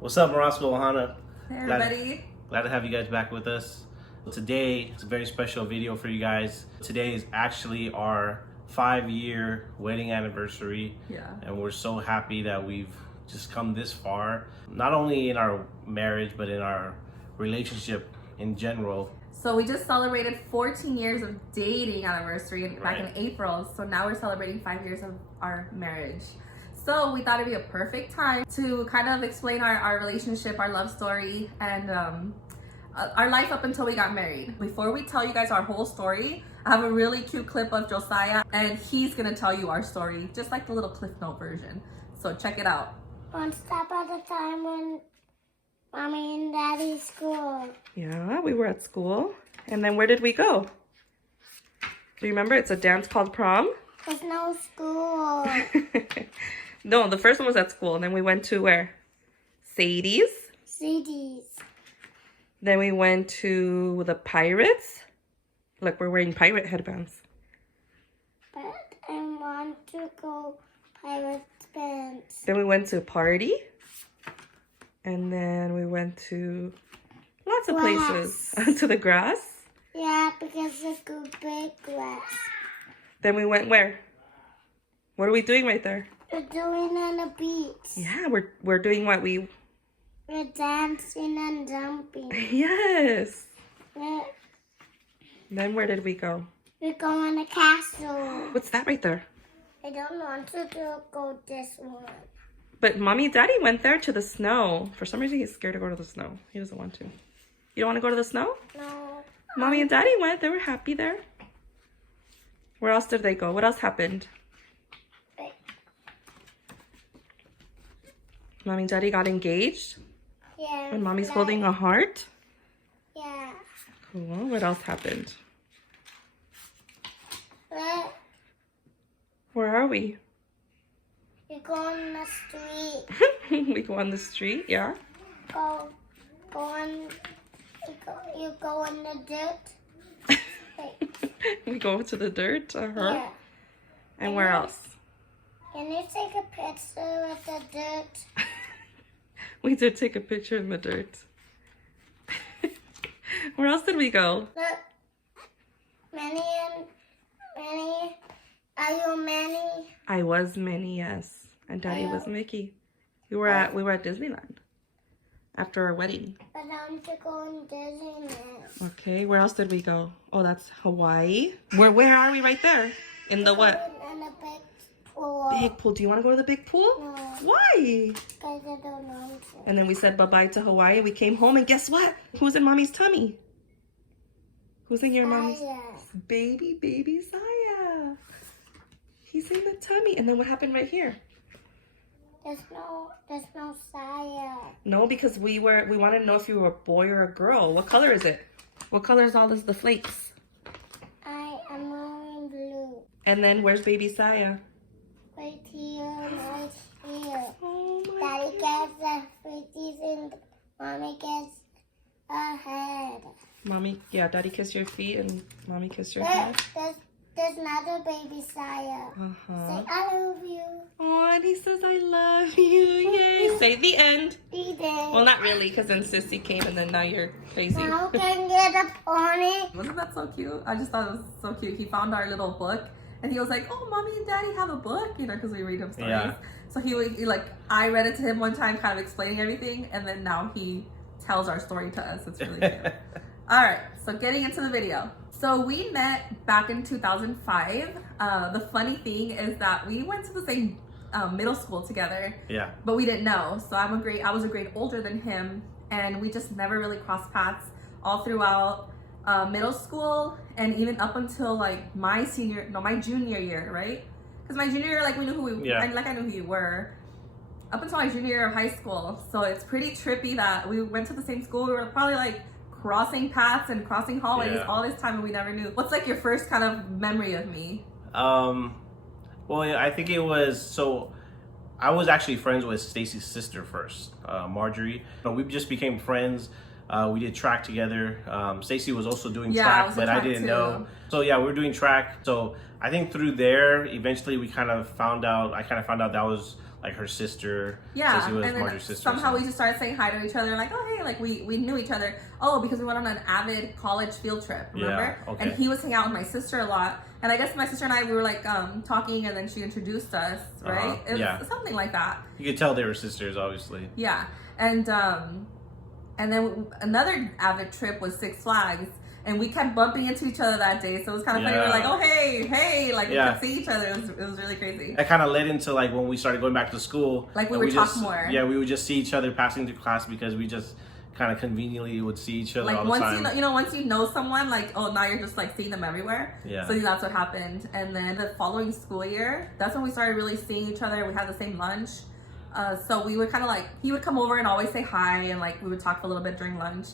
What's up, Marascos, Hannah? Hey everybody. Glad to have you guys back with us. Today, it's a very special video for you guys. Today is actually our 5-year wedding anniversary. Yeah. And we're so happy that we've just come this far, not only in our marriage, but in our relationship in general. So we just celebrated 14 years of dating anniversary back in April. So now we're celebrating 5 years of our marriage. So we thought it'd be a perfect time to kind of explain our relationship, our love story, and our life up until we got married. Before we tell you guys our whole story, I have a really cute clip of Josiah, and he's gonna tell you our story, just like the little Cliff Note version. So check it out. One step at a time when Mommy and Daddy's school. Yeah, we were at school. And then where did we go? Do you remember? It's a dance called prom. There's no school. No, the first one was at school. And then we went to where? Sadie's. CDs. Then we went to the Pirates. Look, we're wearing pirate headbands. But I want to go Pirate Pants. Then we went to a party. And then we went to lots of places. To the grass. Yeah, because it's a big grass. Then we went where? What are we doing right there? We're doing on the beach. Yeah, we're doing what we... We're dancing and jumping. Yes. We're Then where did we go? going to castle. What's that right there? I don't want to go this one. But Mommy and Daddy went there to the snow. For some reason, he's scared to go to the snow. He doesn't want to. You don't want to go to the snow? No. Mommy and Daddy went. They were happy there. Where else did they go? What else happened? Wait. Mommy and Daddy got engaged. Yeah. And Mommy's holding a heart. Yeah. Cool. What else happened? Where are we? You go on the street. We go on the street, yeah. You go in the dirt. Wait. We go to the dirt. Yeah. And where else? Can you take a picture with the dirt? We did take a picture in the dirt. Where else did we go? Look. Manny. Are you Manny? I was Minnie, yes. And Daddy was Mickey. We were at Disneyland after our wedding. But I want to go in Disneyland. Okay, where else did we go? Oh, that's Hawaii. Where are we right there? In the what? In a big pool. Big pool. Do you want to go to the big pool? No, Why? because I don't want to. And then we said bye-bye to Hawaii. We came home and guess what? Who's in Mommy's tummy? Who's in your mommy's? Saya. Baby Saya. He's in the tummy. And then what happened right here? There's no Saya. No, because we wanted to know if you were a boy or a girl. What color is it? What color is all the flakes? I am wearing blue. And then where's baby Saya? Right here, right here. Oh my Daddy gets the footies and Mommy gets a head. Mommy, yeah, Daddy kissed your feet and Mommy kissed your head. There's another baby Saya. Uh-huh. Say, I love you. Oh, and he says, I love you. Yay. Say the end. He did. Well, not really, because then Sissy came and then now you're crazy. Now can get a pony. Wasn't that so cute? I just thought it was so cute. He found our little book and he was like, oh, Mommy and Daddy have a book, you know, because we read him stories. Yeah. So he I read it to him one time, kind of explaining everything, and then now he tells our story to us. It's really cute. All right, so getting into the video. So we met back in 2005. The funny thing is that we went to the same middle school together. Yeah. But we didn't know. So I was a grade older than him, and we just never really crossed paths all throughout middle school, and even up until like my junior year, right? Because my junior year, like we knew who we, Yeah. I knew who you were. Up until my junior year of high school, so it's pretty trippy that we went to the same school. We were probably like crossing paths and crossing hallways all this time, and we never knew. What's like your first kind of memory of me? Well, I think it was, so I was actually friends with Stacy's sister first, Marjorie. We just became friends. We did track together. Stacy was also doing track, but I didn't know. So yeah, we were doing track. So I think through there, eventually I kind of found out that was like her sister. Yeah, Stacy was and then Marjorie's sister. somehow we just started saying hi to each other, like, oh hey, like we knew each other. Oh, because we went on an avid college field trip, remember? Yeah, okay. And he was hanging out with my sister a lot, and I guess my sister and I we were like talking, and then she introduced us, right? It was something like that. You could tell they were sisters, obviously. Yeah, and then another avid trip was Six Flags. And we kept bumping into each other that day, so it was kind of funny. We were like, "Oh, hey!" Like we could see each other. It was really crazy. That kind of led into like when we started going back to school. Like we would talk more. Yeah, we would just see each other passing through class because we just kind of conveniently would see each other all the time. Once once you know someone, like now you're just like seeing them everywhere. Yeah. So that's what happened. And then the following school year, that's when we started really seeing each other. We had the same lunch. So we would kind of like, he would come over and always say hi, and like we would talk for a little bit during lunch.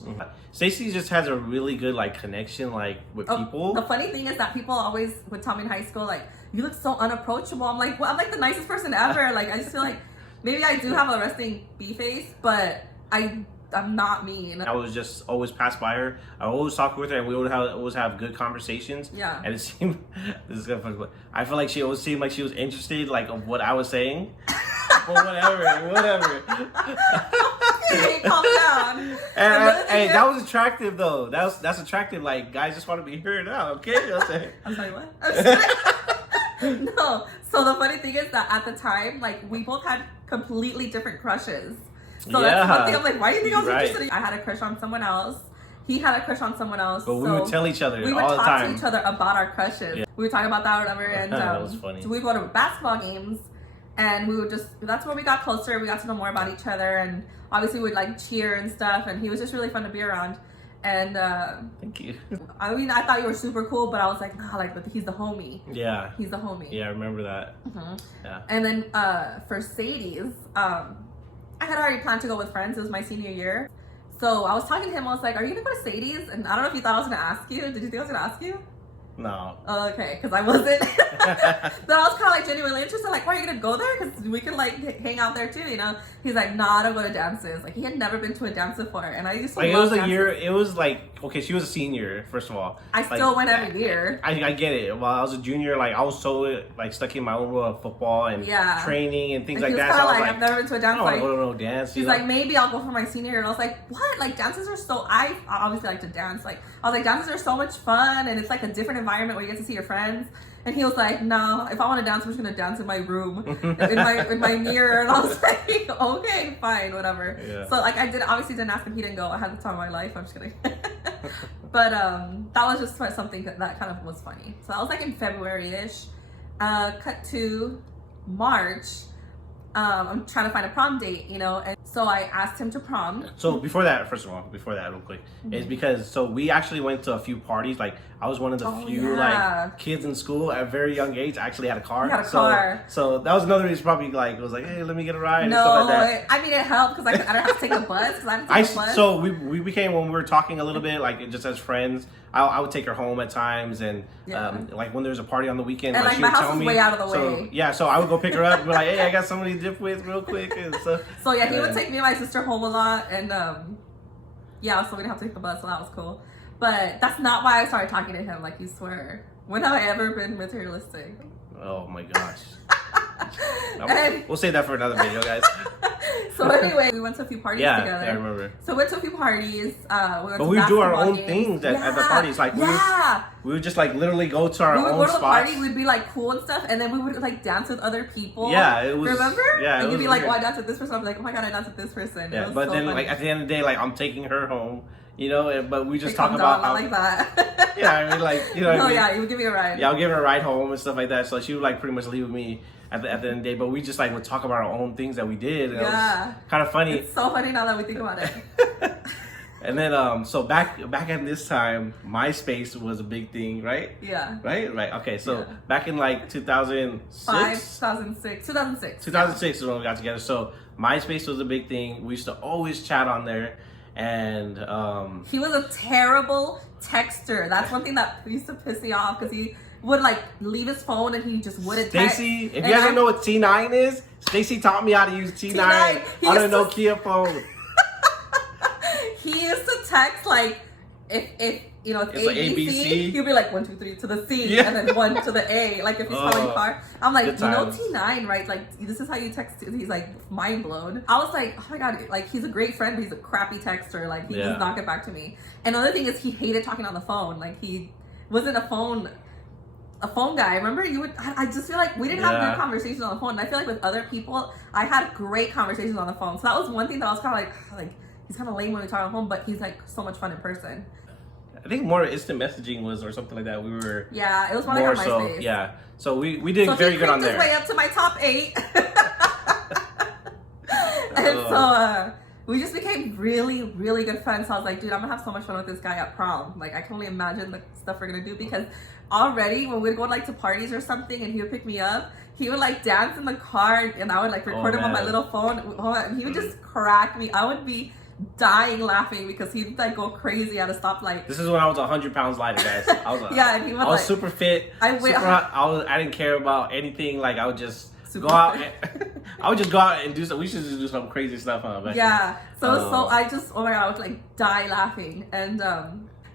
Stacy just has a really good like connection like with people. The funny thing is that people always would tell me in high school, like, you look so unapproachable. I'm like, well, I'm like the nicest person ever. Like I just feel like maybe I do have a resting bee face, but I'm not mean. I was just always pass by her. I always talk with her, and we would always have good conversations. Yeah. And it seemed, this is kind of funny, but I feel like she always seemed like she was interested like of what I was saying. But whatever. Okay, calm down. And hey, that was attractive though. That's attractive. Like guys just want to be heard out. Okay, I'm sorry, what? No. So the funny thing is that at the time, like we both had completely different crushes. So that's one thing. I'm like, why do you think I was interested? I had a crush on someone else. He had a crush on someone else. But we would tell each other all the time. We would talk to each other about our crushes. Yeah. We would talk about that or whatever. And that was funny. So we'd go to basketball games. And we would that's where we got closer. We got to know more about each other, and obviously we'd like cheer and stuff. And he was just really fun to be around. And thank you. I mean, I thought you were super cool, but I was like, nah, like, but he's the homie. Yeah, he's the homie. Yeah, I remember that. Mm-hmm. Yeah. And then for Sadie's, I had already planned to go with friends. It was my senior year, so I was talking to him. I was like, "Are you gonna go to Sadie's?" And I don't know if you thought I was gonna ask you. Did you think I was gonna ask you? No. Oh, okay, because I wasn't. But I was kind of like genuinely interested. Like, why are you gonna go there? Because we can like hang out there too, you know. He's like, nah, I don't go to dances. Like, he had never been to a dance before, and I used to. Like, love it was a dances. year. It was like, okay, she was a senior. First of all, I still went every year. I get it. While I was a junior, like I was so like stuck in my own world of football and training and things like that. So I was like, I've never been to a dance. I don't want to go to no dance. He's like, maybe I'll go for my senior year. And I was like, what? Like, dances are so. I obviously like to dance. Like, I was like, dances are so much fun, and it's like a different environment where you get to see your friends. And he was like, no, if I want to dance, I'm just gonna dance in my room, in my mirror. And I was like, okay, fine, whatever. Yeah. So like, I obviously didn't ask him. He didn't go. I had the time of my life. I'm just kidding. But that was just something that kind of was funny. So that was like in February-ish. Cut to March. I'm trying to find a prom date, you know, and so I asked him to prom. So before that, real quick, is because we actually went to a few parties. Like I was one of the few like kids in school at a very young age. I actually had a car. So that was another reason probably like it was like, hey, let me get a ride. No, and stuff like that. I mean it helped because I don't have to take a bus because I didn't take a bus. So we became, when we were talking a little bit like just as friends. I would take her home at times, and like when there's a party on the weekend, and like she my would house tell was me. way out of the way. So I would go pick her up and be like, hey, I got somebody to dip with real quick and stuff. So yeah, he would take me and my sister home a lot, and so we didn't have to take the bus, so that was cool. But that's not why I started talking to him. Like, you swear, when have I ever been materialistic? Oh my gosh. We'll save that for another video, guys. So anyway, we went to a few parties together. Yeah, I remember. So we went to a few parties. But we would do our own things at the parties. Like we would just like literally go to our own spots. We would go to the party. We'd be like cool and stuff, and then we would like dance with other people. Yeah, it was. Remember? Yeah, and you'd be like, "Oh, I danced with this person." I'd be like, "Oh my god, I danced with this person." Yeah, but then like at the end of the day, like I'm taking her home. You know, but we just talk about how, like that. Yeah, I mean, like, you know. No, yeah, you would give me a ride. Yeah, I'll give her a ride home and stuff like that. So she would like pretty much leave with me at the end of the day. But we just like would talk about our own things that we did. And it was kind of funny. It's so funny now that we think about it. And then so back at this time, MySpace was a big thing, right? Yeah. Right. Okay. So back in like 2006. 2006 is when we got together. So MySpace was a big thing. We used to always chat on there. And he was a terrible texter. That's one thing that used to piss me off because he would like leave his phone and he just wouldn't text. Stacy, if you guys don't know what T9 is, Stacy taught me how to use T9 on a Nokia phone. He used to text like if you know it's It's like A B C, ABC. he'll be like 1 2 3 to the C, Yeah. and then 1 to the A. Like if he's calling car, I'm like, good you know times. T9, right? Like this is how you text. He's like mind blown. I was like, oh my god, like he's a great friend, but he's a crappy texter. Like he does not get back to me. And another thing is he hated talking on the phone. Like he wasn't a phone guy. Remember, you would. I just feel like we didn't have good conversations on the phone. And I feel like with other people, I had great conversations on the phone. So that was one thing that I was kind of like he's kind of lame when we talk on the phone, but he's like so much fun in person. I think more instant messaging was or something like that. We were It was more more like so on MySpace. yeah. So we did So very good on he creeped his there. way up to my top 8. And so we just became really, really good friends. So I was like, dude, I'm gonna have so much fun with this guy at prom. Like I can only imagine the stuff we're gonna do, because already when we'd go like to parties or something and he would pick me up, he would like dance in the car and I would like record him on my little phone, and he would just crack me. I would be dying laughing because he'd like go crazy at a stoplight. This is when I was 100 pounds lighter, guys. I was and he was I was like, super fit. I didn't care about anything. Like I would just go out. I would just go out and do some. We should just do some crazy stuff. So I just oh my god, I would like die laughing. And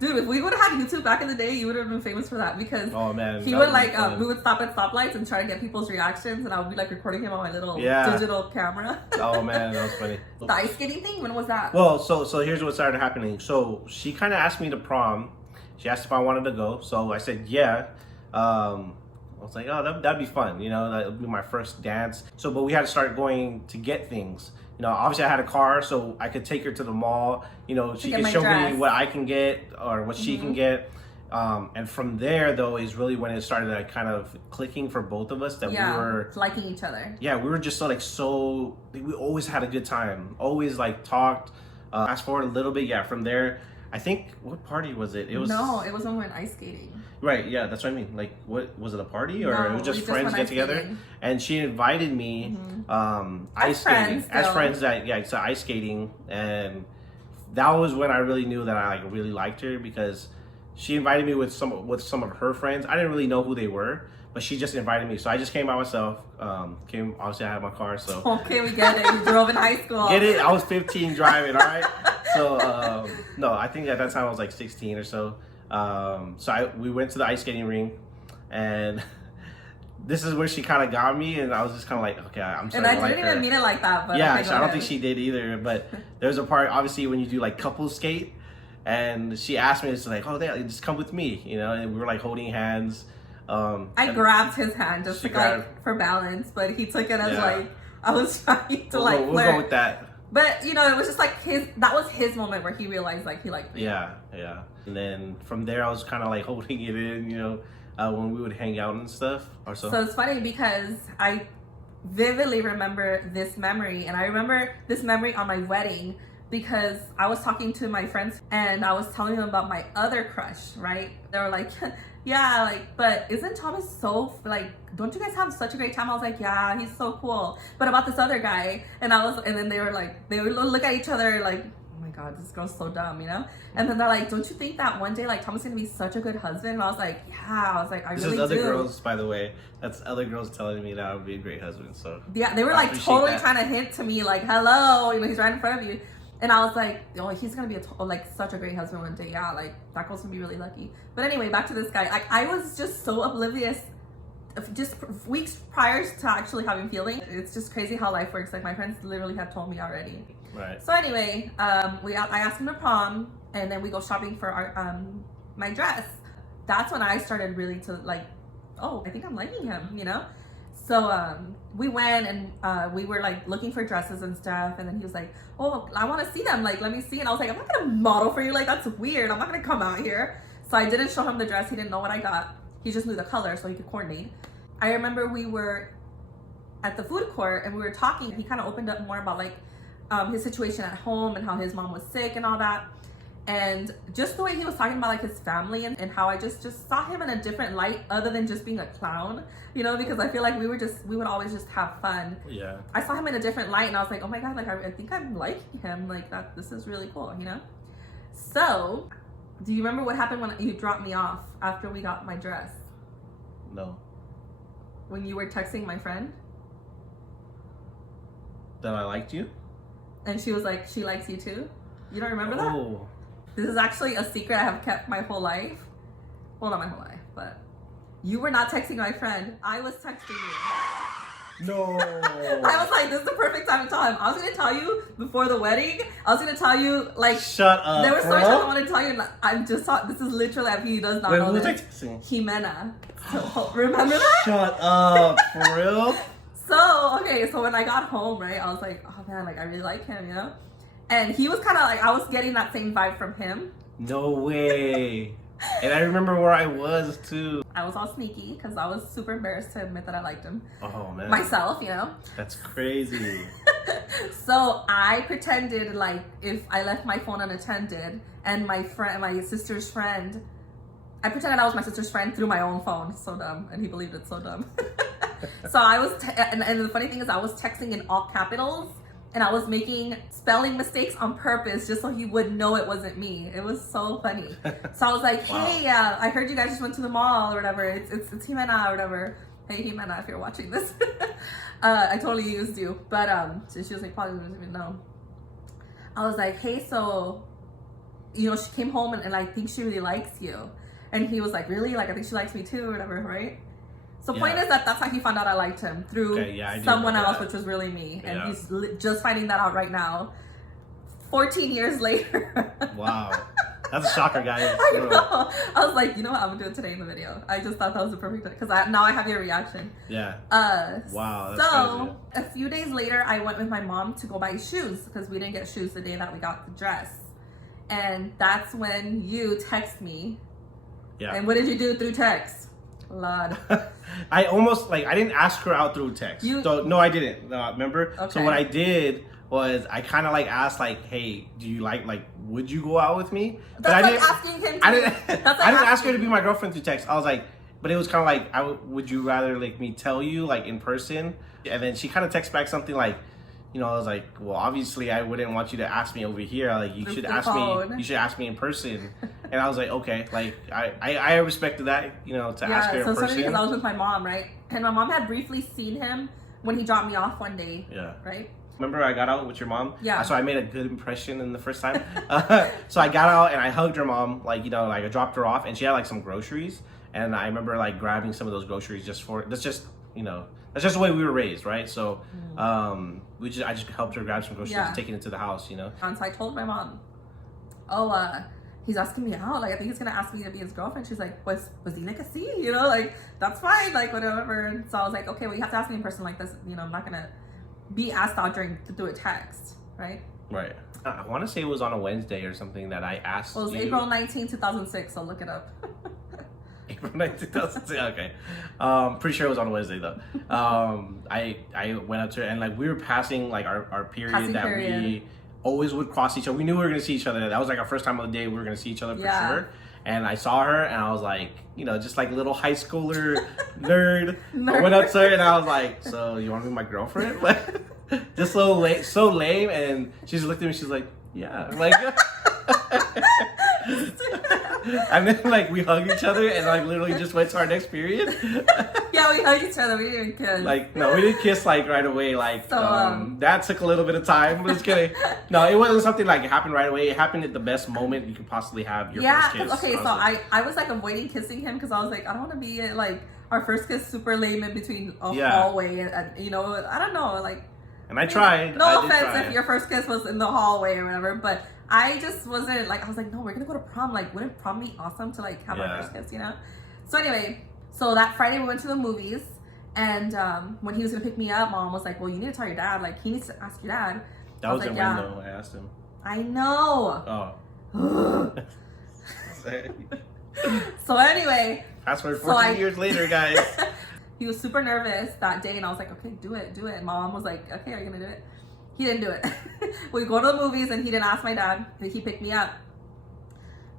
dude, if we would have had YouTube back in the day, you would have been famous for that, because he would like we would stop at stoplights and try to get people's reactions, and I would be like recording him on my little digital camera. Oh man, that was funny. The ice skating thing, when was that? Well, so here's what started happening. So she kind of asked me to prom. She asked if I wanted to go, so I said yeah. I was like, oh, that'd be fun, you know, that would be my first dance. So, but we had to start going to get things. You know, obviously I had a car, so I could take her to the mall. You know, she could show me what I can get or what she can get. And from there, though, is really when it started like kind of clicking for both of us that we were liking each other. Yeah, we were just we always had a good time. Always like talked. Fast forward a little bit, from there, I think, what party was it? It was when we went ice skating. Right, yeah, that's what I mean. Like, what was it, a party or it was just friends get together? Skating. And she invited me ice skating as friends so ice skating, and that was when I really knew that I like really liked her, because she invited me with some of her friends. I didn't really know who they were, but she just invited me, so I just came by myself. Obviously I had my car, so okay, we get it. You drove in high school. Get it? I was 15 driving, all right. So no, I think at that time I was like 16 or so. We went to the ice skating ring, and this is where she kind of got me, and I was just kind of like, okay, I'm starting to like her. And I didn't even mean it like that, but yeah, so I don't think she did either. But there's a part, obviously, when you do like couple skate, and she asked me, it's like, oh, just come with me, you know, and we were like holding hands. I grabbed his hand just for balance, but he took it as like I was trying to we'll go with that. But you know, it was just like that was his moment where he realized like he liked me. Yeah. And then from there, I was kind of like holding it in, you know, when we would hang out and stuff. So it's funny because I vividly remember this memory, and I remember this memory on my wedding because I was talking to my friends and I was telling them about my other crush, right? They were like, yeah, like, but isn't Thomas so, like, don't you guys have such a great time? I was like, yeah, he's so cool. But about this other guy, and then they would look at each other like, oh my God, this girl's so dumb, you know? And then they're like, don't you think that one day, like, Thomas is gonna be such a good husband? And I was like, yeah, I was like, I really do. This is other girls, by the way. That's other girls telling me that I would be a great husband, so. Yeah, they were like totally trying to hint to me, like, hello, you know, he's right in front of you. And I was like, oh, he's gonna be such a great husband one day. Yeah, like that girl's gonna be really lucky. But anyway, back to this guy. I was just so oblivious, just weeks prior to actually having feelings. It's just crazy how life works. Like my friends literally had told me already. Right. So anyway, I asked him to prom, and then we go shopping for our my dress. That's when I started really to like, oh, I think I'm liking him, you know. So we went and we were like looking for dresses and stuff, and then he was like, oh, I want to see them, like let me see. And I was like, I'm not gonna model for you, like that's weird, I'm not gonna come out here. So I didn't show him the dress. He didn't know what I got. He just knew the color so he could coordinate. I remember we were at the food court and we were talking. He kind of opened up more about like his situation at home and how his mom was sick and all that. And just the way he was talking about like his family and how I just saw him in a different light other than just being a clown, you know, because I feel like we would always just have fun. Yeah. I saw him in a different light and I was like, oh my God, like I think I'm liking him, like that, this is really cool, you know? So, do you remember what happened when you dropped me off after we got my dress? No. When you were texting my friend? That I liked you? And she was like, she likes you too? You don't remember that? Oh. This is actually a secret I have kept my whole life. Well, not my whole life, but you were not texting my friend. I was texting you. No. I was like, this is the perfect time to tell him. I was going to tell you before the wedding. I was going to tell you, like, shut up. there were stories I wanted to tell you. Like, I'm just this is literally, he does not Wait, know who was I this. texting? Jimena. So, remember that? Shut up. For real? So, okay, so when I got home, right, I was like, oh man, like, I really like him, you know? And he was kind of like, I was getting that same vibe from him. No way. And I remember where I was too. I was all sneaky because I was super embarrassed to admit that I liked him. Oh man. Myself, you know? That's crazy. So I pretended like if I left my phone unattended and my sister's friend, I pretended I was my sister's friend through my own phone. So dumb. And he believed it, so dumb. So I was, and the funny thing is I was texting in all capitals and I was making spelling mistakes on purpose just so he would know it wasn't me. It was so funny. So I was like, hey, I heard you guys just went to the mall or whatever. It's Jimena or whatever. Hey, Jimena, if you're watching this. I totally used you. But she was like, probably doesn't even know. I was like, hey, so, you know, she came home and I think she really likes you. And he was like, really? Like, I think she likes me too or whatever, right? So point is that that's how he found out I liked him, through someone else, which was really me. And he's just finding that out right now, 14 years later. Wow. That's a shocker, guys. I know. I was like, you know what? I'm going to do it today in the video. I just thought that was the perfect, because now I have your reaction. Yeah. Wow. That's so, crazy. a few days later, I went with my mom to go buy shoes, because we didn't get shoes the day that we got the dress. And that's when you text me. Yeah. And what did you do through text? Lord. I almost, like, I didn't ask her out through text. No, I didn't. Remember? Okay. So what I did was I kind of like asked, like, hey, do you like, would you go out with me? That's like asking him to, I didn't ask her to be my girlfriend through text. I was like, but it was kind of like, would you rather like me tell you like in person? And then she kind of texted back something like, you know, I was like, well, obviously I wouldn't want you to ask me over here. Like, you should ask me in person. And I was like, okay, like I respected that, you know, to ask her in person. Because I was with my mom, right? And my mom had briefly seen him when he dropped me off one day. Yeah. Right? Remember I got out with your mom? Yeah. So I made a good impression in the first time. So I got out and I hugged her mom, like, you know, like I dropped her off and she had like some groceries. And I remember like grabbing some of those groceries that's just the way we were raised, right? So I just helped her grab some groceries and take it into the house, you know? And so I told my mom, he's asking me out. Like, I think he's gonna ask me to be his girlfriend. She's like, was he like a C? You know, like, that's fine, like, whatever. And so I was like, okay, well, you have to ask me in person like this. You know, I'm not gonna be asked out through a text, right? Right. I want to say it was on a Wednesday or something that I asked you. It was April 19, 2006, so look it up. April 19, 2006, okay. Pretty sure it was on a Wednesday, though. I went up to her, and, like, we were passing, like, our period we always would cross each other. We knew we were going to see each other. That was, like, our first time of the day we were going to see each other for sure. And I saw her, and I was like, you know, just like little high schooler nerd. I went up to her, and I was like, so you want to be my girlfriend? Like, just so lame. And she just looked at me, she's like, yeah. Like, and then like we hugged each other and like literally just went to our next period. Yeah, we hugged each other. We didn't even kiss. Like, no, we didn't kiss like right away. Like, so, that took a little bit of time. Just kidding. No, it wasn't something like it happened right away. It happened at the best moment you could possibly have your first kiss. Okay, so I was like avoiding kissing him because I was like, I don't want to be like our first kiss super lame in between a hallway and you know, I don't know, like. And I tried. No offense if your first kiss was in the hallway or whatever, but I just wasn't like, I was like, no, we're gonna go to prom. Like, wouldn't prom be awesome to like have our first kiss, you know? So anyway, so that Friday we went to the movies, and when he was gonna pick me up, Mom was like, well, you need to tell your dad. Like, he needs to ask your dad. That was like, when though, I asked him. I know. Oh. So anyway. Fast forward 14 years later, guys. He was super nervous that day, and I was like, okay, do it. And my mom was like, okay, are you gonna do it? He didn't do it. We go to the movies, and he didn't ask my dad. He picked me up.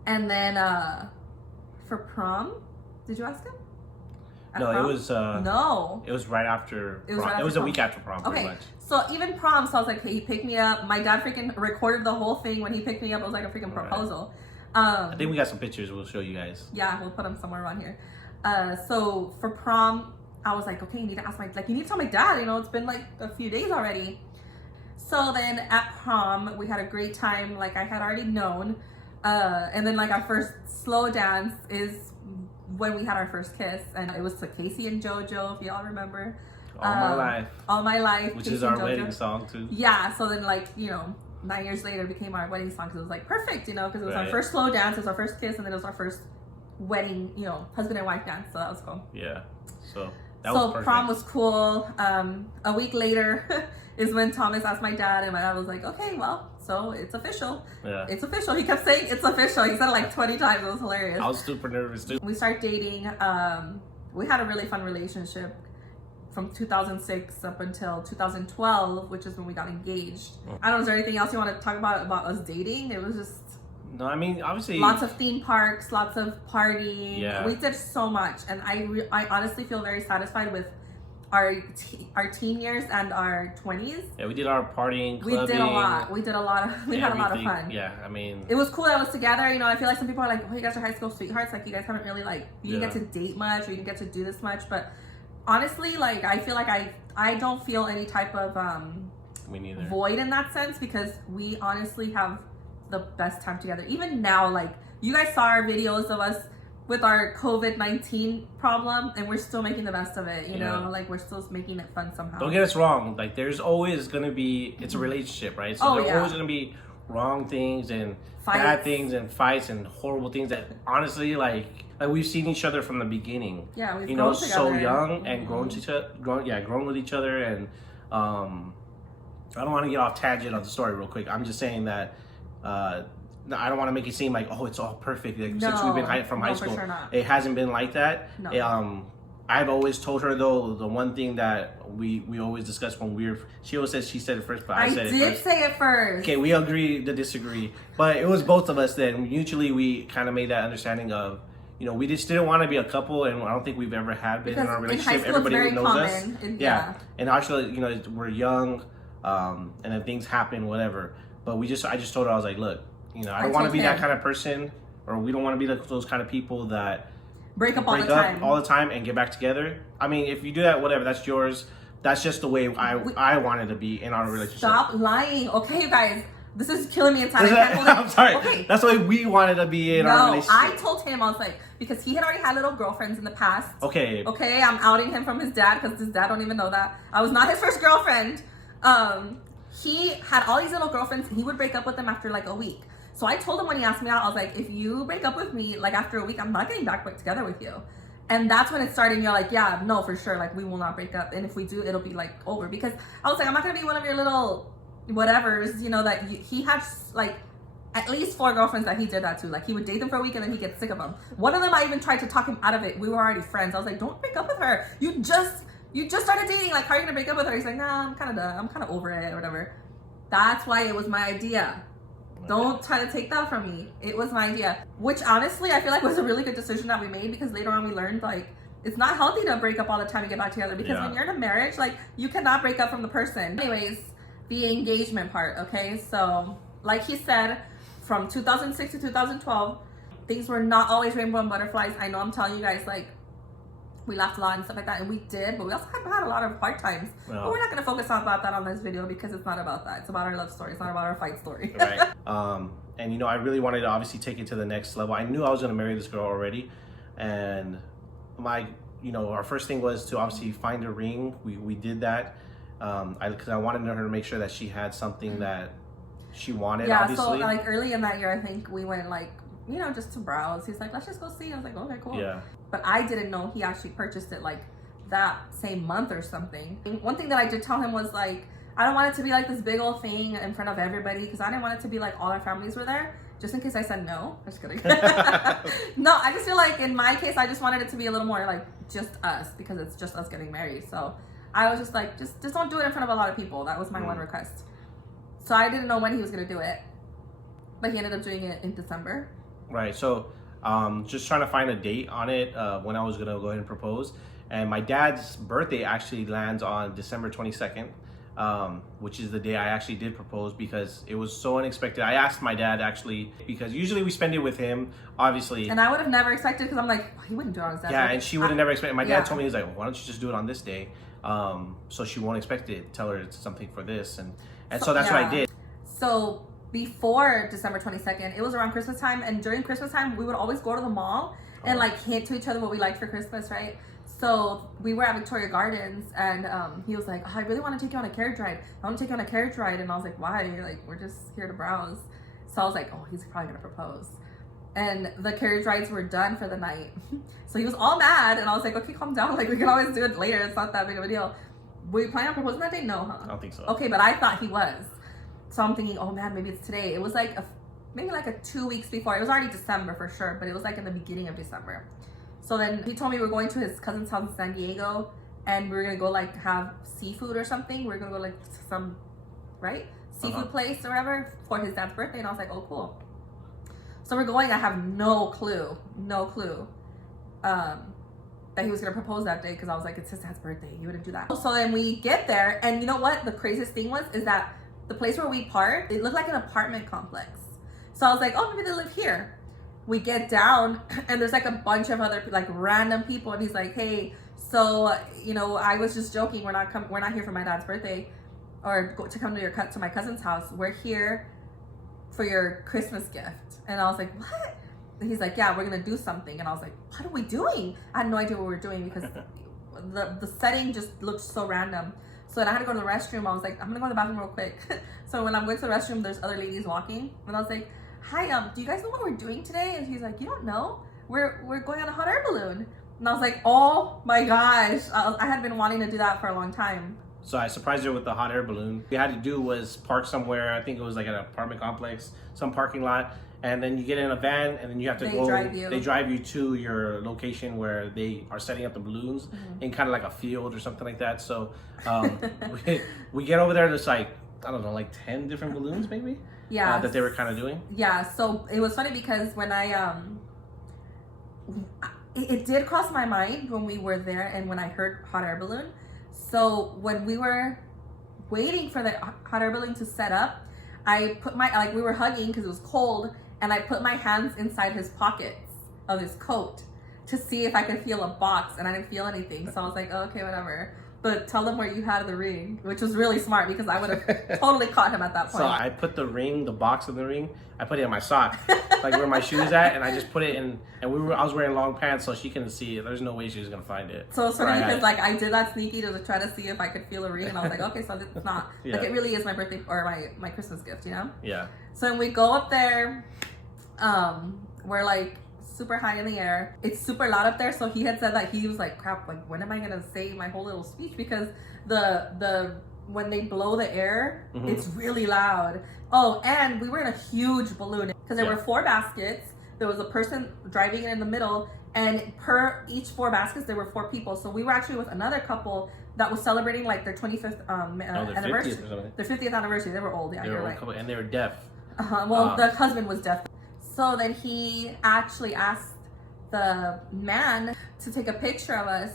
And then for prom, did you ask him? No, it was no. It was right after prom. It was a week after prom, pretty much. So even prom, so I was like, hey, he picked me up. My dad freaking recorded the whole thing when he picked me up. It was like a freaking proposal. I think we got some pictures we'll show you guys. Yeah, we'll put them somewhere around here. So for prom, I was like, okay, you need to ask you need to tell my dad, you know, it's been like a few days already. So then at prom, we had a great time. Like, I had already known, And then like our first slow dance is when we had our first kiss, and it was to Casey and JoJo, if y'all remember. All My Life. All My Life. Which Casey is our and JoJo. wedding song too. Yeah, so then like, 9 years later it became our wedding song, because it was like perfect, because it was our first slow dance, it was our first kiss, and then it was our first wedding, husband and wife dance, so that was cool. Yeah, so that was perfect. Prom was cool. A week later is when Thomas asked my dad, and my dad was like, okay, well, so it's official. Yeah. It's official. He kept saying it's official. He said it like 20 times. It was hilarious. I was super nervous too. We started dating. We had a really fun relationship from 2006 up until 2012, which is when we got engaged. I don't know, is there anything else you want to talk about us dating? It was just... No, I mean, obviously... Lots of theme parks, lots of partying. Yeah. We did so much. And I honestly feel very satisfied with our teen years and our 20s. Yeah, we did our partying, clubbing. We did a lot. We had a lot of fun. Yeah, I mean... It was cool that I was together. I feel like some people are like, oh, you guys are high school sweethearts. Like, you guys haven't really, like, you didn't get to date much, or you didn't get to do this much. But honestly, like, I feel like I don't feel any type of Me neither. void in that sense, because we honestly have the best time together. Even now, like, you guys saw our videos of us with our COVID-19 problem, and we're still making the best of it, you know? Like, we're still making it fun somehow. Don't get us wrong. Like, there's always going to be... It's a relationship, right? So there's always going to be wrong things and bad things and fights and horrible things that, honestly, like we've seen each other from the beginning. Yeah, we've grown together. So young and grown with each other. And I don't want to get off tangent of the story real quick. I'm just saying that I don't want to make it seem like, oh, it's all perfect. Like, since we've been from high school, for sure not. It hasn't been like that. No. I've always told her, though, the one thing that we always discuss when she always says she said it first, but I said it first. I did say it first. Okay, we agree to disagree, but it was both of us then. Mutually, we kind of made that understanding of, we just didn't want to be a couple, and I don't think we've ever had been in our relationship. Everybody knows us. Yeah, and actually, we're young, and then things happen, whatever. But I just told her, I was like, look, I don't want to be that kind of person, or we don't want to be those kind of people that break up all the time and get back together. I mean, if you do that, whatever, that's yours. That's just the way I wanted to be in our relationship. Stop lying, okay, you guys. This is killing me inside. I'm sorry. Okay. That's the way we wanted to be in our relationship. I told him, I was like, because he had already had little girlfriends in the past. Okay. Okay, I'm outing him from his dad, because his dad don't even know that. I was not his first girlfriend. He had all these little girlfriends, and he would break up with them after like a week. So I told him when he asked me out, I was like, if you break up with me, like after a week, I'm not getting back together with you. And that's when it started, and you're like, yeah, no, for sure. Like, we will not break up. And if we do, it'll be like over. Because I was like, I'm not going to be one of your little whatevers, he had like at least 4 girlfriends that he did that to. Like, he would date them for a week and then he'd get sick of them. One of them, I even tried to talk him out of it. We were already friends. I was like, don't break up with her. You just started dating. Like, how are you going to break up with her? He's like, nah, I'm kind of done. I'm kind of over it or whatever. That's why it was my idea. Don't try to take that from me. It was my idea, which honestly I feel like was a really good decision that we made, because later on we learned like it's not healthy to break up all the time and get back together, because when you're in a marriage, like, you cannot break up from the person. Anyways, the engagement part, okay? So like he said, from 2006 to 2012, things were not always rainbow and butterflies. I know I'm telling you guys, like, we laughed a lot and stuff like that, and we did, but we also have had a lot of hard times. But we're not going to focus on about that on this video, because it's not about that. It's about our love story. It's not about our fight story. Right. And I really wanted to obviously take it to the next level. I knew I was going to marry this girl already, and our first thing was to obviously find a ring. We did that because I wanted her to make sure that she had something that she wanted. Yeah. Obviously. So like early in that year, I think we went like, just to browse. He's like, let's just go see. I was like, okay, cool. Yeah. But I didn't know he actually purchased it like that same month or something. One thing that I did tell him was like, I don't want it to be like this big old thing in front of everybody, because I didn't want it to be like all our families were there, just in case I said no. I'm just kidding. No, I just feel like in my case, I just wanted it to be a little more like just us, because it's just us getting married. So I was just like, just don't do it in front of a lot of people. That was my one request. So I didn't know when he was going to do it, but he ended up doing it in December. Right. So just trying to find a date on it when I was going to go ahead and propose. And my dad's birthday actually lands on December 22nd. Which is the day I actually did propose, because it was so unexpected. I asked my dad actually, because usually we spend it with him, obviously. And I would have never expected, because I'm like, well, he wouldn't do it on his dad's birthday. birthday. And she would have never expected. My dad told me, he was like, why don't you just do it on this day? So she won't expect it. Tell her it's something for this. And so that's what I did. So before December 22nd. It was around Christmas time, and during Christmas time, we would always go to the mall and like hint to each other what we liked for Christmas, right? So we were at Victoria Gardens, and he was like, oh, I really want to take you on a carriage ride. I want to take you on a carriage ride. And I was like, why? Like, we're just here to browse. So I was like, oh, he's probably gonna propose. And the carriage rides were done for the night. So he was all mad, and I was like, okay, calm down. Like, we can always do it later. It's not that big of a deal. Were you planning on proposing that day? No, huh? I don't think so. Okay, but I thought he was. So I'm thinking, oh man, maybe it's today. It was like maybe like 2 weeks before. It was already December for sure, but it was like in the beginning of December. So then he told me we're going to his cousin's house in San Diego, and we were gonna go like have seafood or something. We are gonna go like some, right? Seafood place or whatever for his dad's birthday. And I was like, oh, cool. So we're going. I have no clue that he was gonna propose that day, because I was like, it's his dad's birthday. You wouldn't do that. So then we get there, and you know what? The craziest thing is that the place where we parked, it looked like an apartment complex. So I was like, oh, maybe they live here. We get down, and there's like a bunch of other like random people, and he's like, hey, so you know, I was just joking. We're not here for my dad's birthday, or to come to my cousin's house. We're here for your Christmas gift. And I was like, what? And he's like, yeah, we're gonna do something. And I was like, what are we doing? I had no idea what we were doing, because the setting just looked so random. So then I had to go to the restroom. I was like, I'm gonna go to the bathroom real quick. So when I'm going to the restroom, there's other ladies walking, and I was like, hi, do you guys know what we're doing today? And he's like, you don't know? We're going on a hot air balloon. And I was like, oh my gosh, I had been wanting to do that for a long time. So I surprised her with the hot air balloon. What we had to do was park somewhere. I think it was like an apartment complex, some parking lot. And then you get in a van, and then you have to go. They drive you to your location where they are setting up the balloons in kind of like a field or something like that. So we get over there. There's like, I don't know, like 10 different balloons maybe. Yeah. That they were kind of doing. Yeah. So it was funny because when it did cross my mind when we were there, and when I heard hot air balloon. So when we were waiting for the hot air balloon to set up, I put we were hugging because it was cold, and I put my hands inside his pockets of his coat to see if I could feel a box, and I didn't feel anything. So I was like, oh, okay, whatever. But tell them where you had the ring, which was really smart, because I would have totally caught him at that point. So I put the ring, the box of the ring, I put it in my sock, like where my shoes at, and I just put it in. And I was wearing long pants, so she couldn't see it. There's no way she was gonna find it. So it's funny because like I did that sneaky to try to see if I could feel a ring, and I was like, okay, so it's not like it really is my birthday or my Christmas gift, you know? Yeah. So when we go up there, we're like super high in the air. It's super loud up there. So he had said that he was like, crap, like when am I gonna say my whole little speech, because the when they blow the air, it's really loud. Oh, and we were in a huge balloon, because there were 4 baskets. There was a person driving it in the middle, and per each 4 baskets there were 4 people. So we were actually with another couple that was celebrating like their 25th anniversary, their 50th anniversary. They were old, yeah, you're right. And they were deaf. Well, the husband was deaf. So then he actually asked the man to take a picture of us,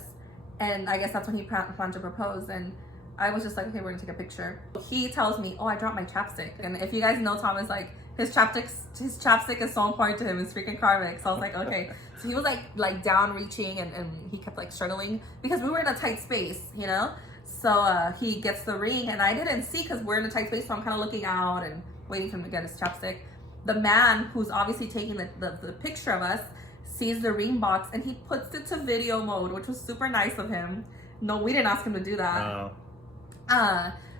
and I guess that's when he planned to propose. And I was just like, okay, we're gonna take a picture. He tells me, oh, I dropped my chapstick. And if you guys know Thomas, like his chapstick is so important to him. It's freaking Carvick. So I was like, okay. So he was like down reaching, and he kept like struggling because we were in a tight space, you know? So he gets the ring, and I didn't see because we're in a tight space. So I'm kind of looking out and waiting for him to get his chapstick. The man who's obviously taking the picture of us sees the ring box, and he puts it to video mode, which was super nice of him. No, we didn't ask him to do that.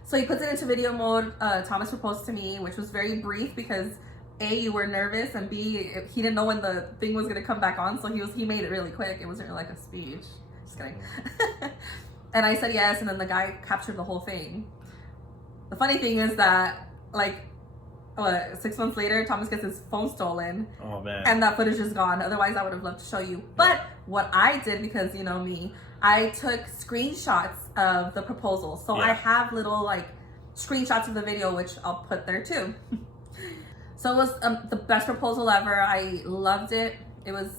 So he puts it into video mode. Thomas proposed to me, which was very brief because A, you were nervous, and B, he didn't know when the thing was gonna come back on, so he made it really quick. It wasn't like a speech. Just kidding. And I said yes, and then the guy captured the whole thing. The funny thing is that, like, 6 months later, Thomas gets his phone stolen. Oh man. And that footage is gone. Otherwise, I would have loved to show you. But what I did, because you know me, I took screenshots of the proposal. So I have little like screenshots of the video, which I'll put there too. So it was the best proposal ever. I loved it. It was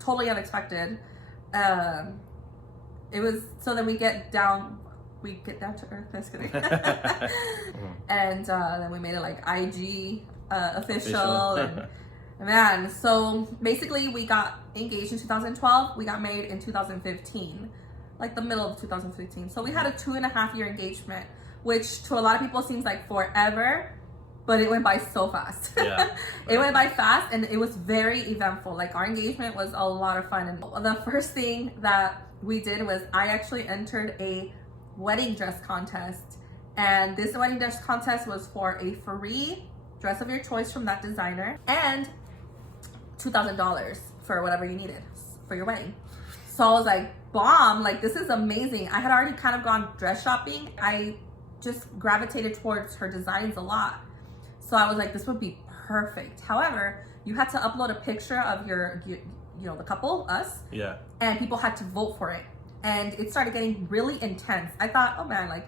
totally unexpected. It was, so then we get down to earth. Just kidding. And then we made it like IG official. And, man, so basically we got engaged in 2012. We got married in 2015, like the middle of 2015. So we had a 2.5 year engagement, which to a lot of people seems like forever. but it went by so fast. Yeah. It went by fast, and it was very eventful. Like, our engagement was a lot of fun. And the first thing that we did was I actually entered a wedding dress contest. And this wedding dress contest was for a free dress of your choice from that designer and $2,000 for whatever you needed for your wedding. So I was like, bomb, like, this is amazing. I had already kind of gone dress shopping. I just gravitated towards her designs a lot. So I was like, this would be perfect. However, you had to upload a picture of your you know, the couple, us. Yeah. And people had to vote for it. And it started getting really intense. I thought, oh man, like,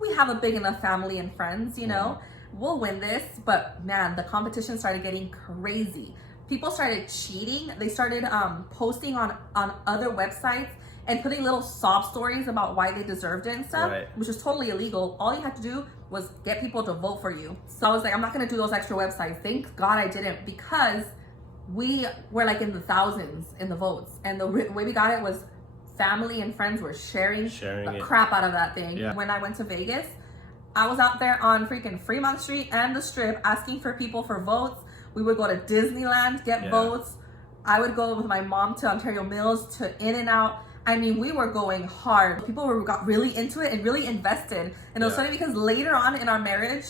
we have a big enough family and friends, you know, we'll win this. But man, the competition started getting crazy. People started cheating. They started posting on other websites and putting little sob stories about why they deserved it and stuff, Right. which is totally illegal. All you had to do was get people to vote for you. So I was like, I'm not gonna do those extra websites. Thank God I didn't, because we were like in the thousands in the votes. And the way we got it was family and friends were sharing the crap out of that thing. Yeah. When I went to Vegas, I was out there on freaking Fremont Street and the Strip asking for people for votes. We would go to Disneyland, get votes. I would go with my mom to Ontario Mills, to In-N-Out. I mean, we were going hard. People got really into it and really invested. And it was funny because later on in our marriage,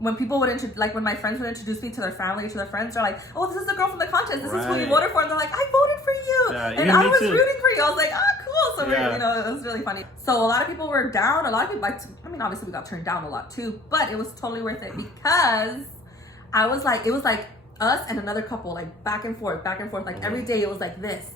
when people would like when my friends would introduce me to their family, to their friends, they're like, oh, this is the girl from the contest. This is who you voted for. And they're like, I voted for you. Yeah, and I was rooting for you. I was like, ah, cool. So, you know, it was really funny. So a lot of people were down. A lot of people, I mean, obviously we got turned down a lot too, but it was totally worth it because I was like, it was like us and another couple, like back and forth. Like every day it was like this.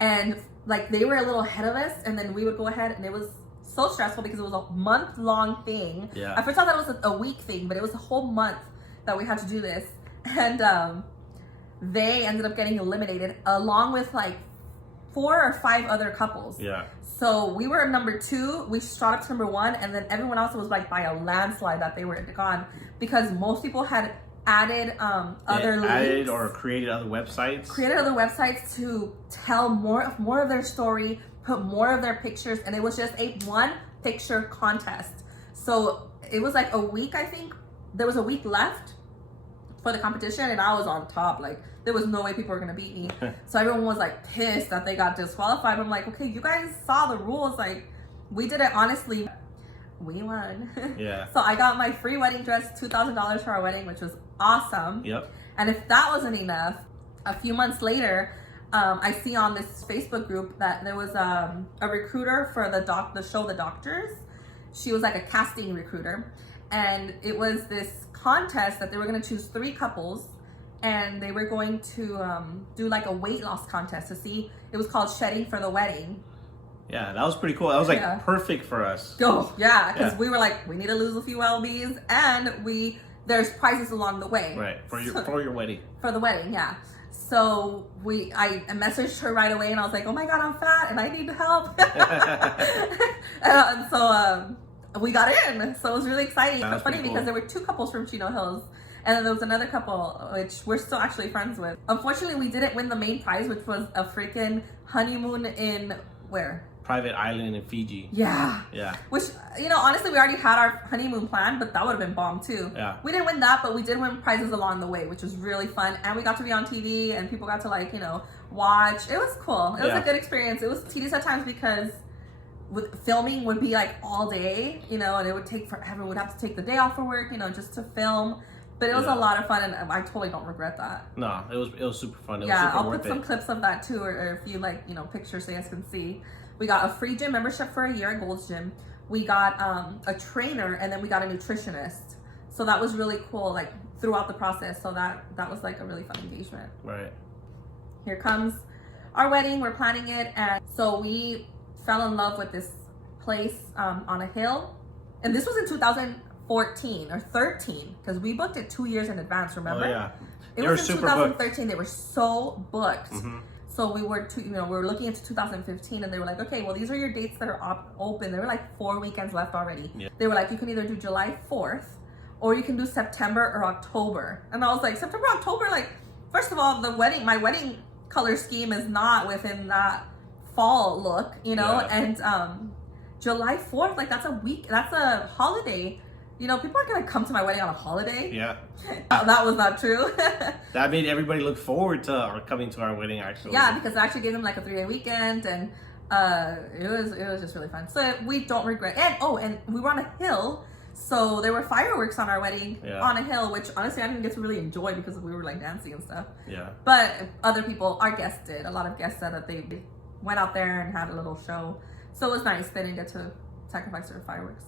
And like they were a little ahead of us, and then we would go ahead, and it was so stressful because it was a month-long thing. Yeah. I first thought that it was a week thing, but it was a whole month that we had to do this. And they ended up getting eliminated along with like 4 or 5 other couples. Yeah. So we were number 2, we shot up to number 1, and then everyone else was like by a landslide that they were gone, because most people had added other links, or created other websites. To tell more of their story, put more of their pictures, and it was just a 1 picture contest. So it was like a week, I think. There was a week left for the competition, and I was on top. Like, there was no way people were gonna beat me. So everyone was like pissed that they got disqualified. I'm like, okay, you guys saw the rules. Like, we did it honestly. We won. Yeah. So I got my free wedding dress, $2,000 for our wedding, which was awesome. Yep. And if that wasn't enough, a few months later, I see on this Facebook group that there was a recruiter for the show The Doctors. She was like a casting recruiter, and it was this contest that they were going to choose 3 couples, and they were going to do like a weight loss contest to see. It was called Shedding for the Wedding. Yeah, that was pretty cool. That was like perfect for us. Because we were like, we need to lose a few lbs, and there's prizes along the way. Right, for your wedding. For the wedding, yeah. So I messaged her right away, and I was like, oh my God, I'm fat and I need help. And so we got in. So it was really exciting. It's funny because there were 2 couples from Chino Hills, and then there was another couple, which we're still actually friends with. Unfortunately, we didn't win the main prize, which was a freaking honeymoon in where? Private island in Fiji. Yeah. Yeah. Which, you know, honestly, we already had our honeymoon plan, but that would have been bomb too. Yeah. We didn't win that, but we did win prizes along the way, which was really fun. And we got to be on TV, and people got to, like, you know, watch. It was cool. It was a good experience. It was tedious at times because filming would be like all day, you know, and it would take forever. We'd have to take the day off for work, you know, just to film. But it was a lot of fun, and I totally don't regret that. No, it was super fun. It was yeah, super I'll worth put some clips of that too, or a few, like, you know, pictures so you guys can see. We got a free gym membership for a year at Gold's Gym. We got a trainer, and then we got a nutritionist. So that was really cool, like, throughout the process. So that was like a really fun engagement. Right. Here comes our wedding. We're planning it, and so we fell in love with this place on a hill. And this was in 2014 or 13, because we booked it 2 years in advance, remember? Oh, yeah. It was in 2013. They were so booked. Mm-hmm. So we were looking into 2015, and they were like, okay, well, these are your dates that are open. There were like 4 weekends left already. Yeah. They were like, you can either do July 4th, or you can do September or October. And I was like, September, October? Like, first of all, my wedding color scheme is not within that fall look, you know? Yeah. And July 4th, like, that's a holiday. you know, people are gonna come to my wedding on a holiday. Yeah. That was not true. That made everybody look forward to coming to our wedding, actually. Yeah, because I actually gave them like a 3-day weekend, and it was just really fun. So we don't regret. And we were on a hill, so there were fireworks on our wedding on a hill, which honestly I didn't get to really enjoy because we were like dancing and stuff. Yeah. But other people, our guests did. A lot of guests said that they went out there and had a little show, so it was nice. They didn't get to sacrifice their fireworks.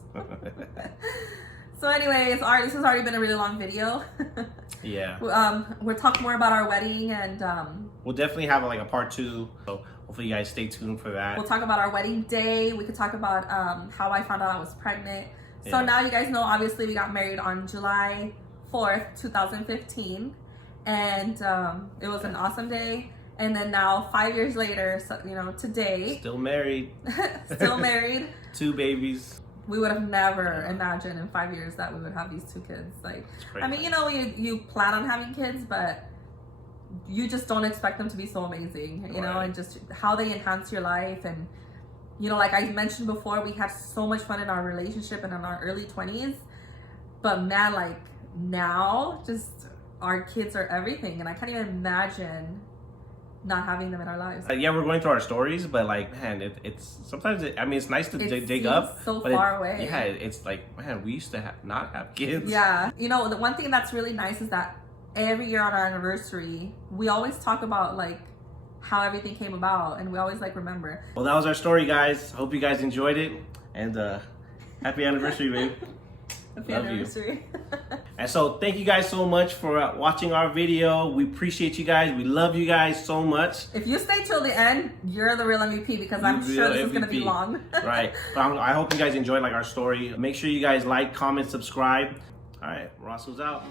So anyways, this has already been a really long video. Yeah. We'll talk more about our wedding, and we'll definitely have like a part 2. So hopefully you guys stay tuned for that. we'll talk about our wedding day. We could talk about how I found out I was pregnant. So Yeah. now you guys know, obviously we got married on July 4th, 2015. And it was an awesome day. And then now 5 years later, so, you know, today, Still married. still married. 2 babies. We would have never imagined in 5 years that we would have these 2 kids. Like, I mean, you know, you plan on having kids, but you just don't expect them to be so amazing, you know, and just how they enhance your life. And, you know, like I mentioned before, we had so much fun in our relationship and in our early 20s. But man, like now, just our kids are everything. And I can't even imagine not having them in our lives. Yeah, we're going through our stories, but like, man, it's sometimes. I mean, it's nice to dig up. So but far away. Yeah, it's like, man, we used to not have kids. Yeah, you know, the one thing that's really nice is that every year on our anniversary, we always talk about like how everything came about, and we always like remember. Well, that was our story, guys. Hope you guys enjoyed it, and happy anniversary, babe. Happy Love you. anniversary. And so thank you guys so much for watching our video. We appreciate you guys. We love you guys so much. If you stay till the end, you're the real MVP, because I'm sure this is going to be long. Right. But I hope you guys enjoyed like our story. Make sure you guys like, comment, subscribe. All right. Marascos out.